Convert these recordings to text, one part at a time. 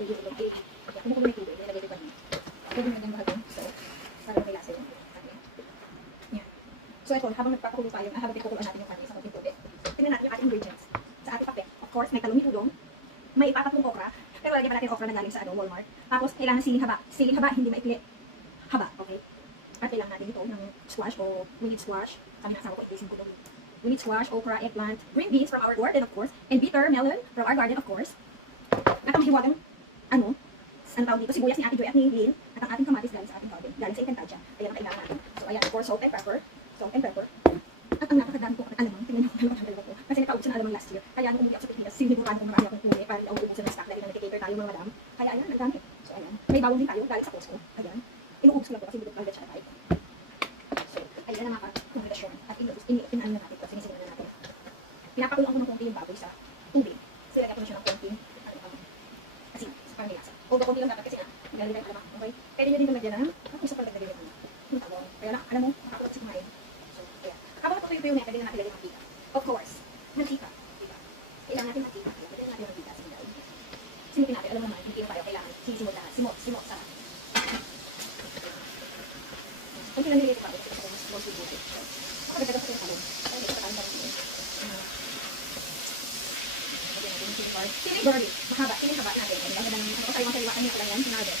Pwede ilog. Kaya kumukulo na yung tubig, nilagay ko pa niya. Pwede mo naging bahagong. So, para may lasa yung kanin. Yan. So, ito, habang nagpapakulo tayo, habang pinakukuluan natin yung kanin sa konting tubig, tingnan natin yung ating ingredients. Sa ating pakbet, of course, may talong ni udong, may ipatatlong okra, pero lagyan pa natin okra na galing sa Walmart. Tapos, kailangan siling haba. Siling haba, hindi maikli. Haba, okay? At kailangan natin ito ng squash o we need squash. Sabi ng asawa ko, itisin ko daw. We need squash, okra, eggplant, green beans from our garden, of course, and bitter melon from our garden, of course. At ang hiwagang, ano tawag dito, sibuyas ni Ate Joy at ni Lynn, at ang ating kamatis galing sa ating garden, galing sa Encantadia. Ayan ang kailangan natin. So, ayan, of course, salt and pepper. At ang napakadami ko alamang, tingnan nyo ang dalawa ko. Kasi nakaubusan ng alamang last year. Kaya nung umuwi ako sa Pilipinas, siniguran ko marami akong kunin para nauubusan ng stock dahil nag-cater tayo mga madam. Kaya ayan, nagdami. So, ayan. May bawang din tayo galing sa Costco. Ayan. Inuubos ko lang po kasi bidot kalga siya tayo. So, ayan ang mga kombinasyon. At inaano na natin ito, sinisimulan na natin. Pinapakulang ko ng konti yung baboy sa tubig. So, lagyan ko na siya ng konting kasi parang may lasa. Although konti lang dapat kasi nilagyan ko naman. Okay? Pwede nyo din nilagyan na ako sa pagdagdag nyo yung tawag. Kaya lang, alam mo, makakulot si kumain. So, ayan. Habang natutuyo-tuyo na, pwede na natin lagyan mantika. Of course, mantika. Diba? Kailangan natin mantika. Pwede natin mantika. Simutin natin. Alam mo naman, hindi tayo kailangan. Sisimot lahat. Simot, sarap. Kung sila nilito pa, kasi sa most buti. Makagdaga pa yung talong. Kaya dito sa talong yun. Siling garlic. Mahaba. Siling haba natin. Ang ganda ng sariwang sariwaan niya ko lang yan. Sinado.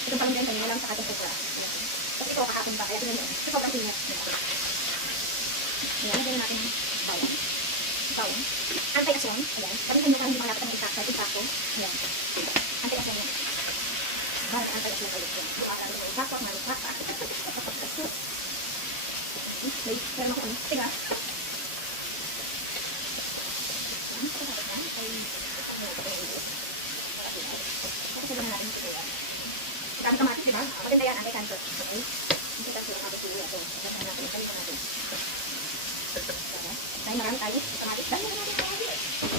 Itong parang ganyan kanina lang sa ating okra. Kasi ito kakapon pa. Kaya ganyan. Ito sobrang ingat. Ayan. Lagyan natin ng bawang. Anti-aswang. Ayan. Sabi ko nyo kung hindi malapit ang impacto. Ayan. Anti-aswang yan. Bakit anti-aswang kayo? Bakit malupaka. May meron ako ano. Tiga. Kasi naman natin ito yan. Kami kamatis, diba? Maganda yan, anti-cancer. Okay? Anti-cancer ang ating tuloy. Ito. Maganda natin. Kali pa natin. Dahil marami tayo. Kamatis. Dahil marami tayo.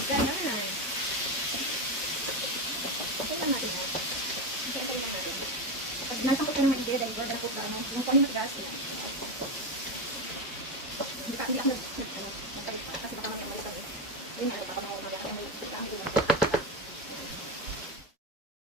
Ganyan. Okay lang natin yan. Okay lang natin. Pag nasangkot ka naman hindi, dahil burger na po ba, yung kung yung matigas, yan.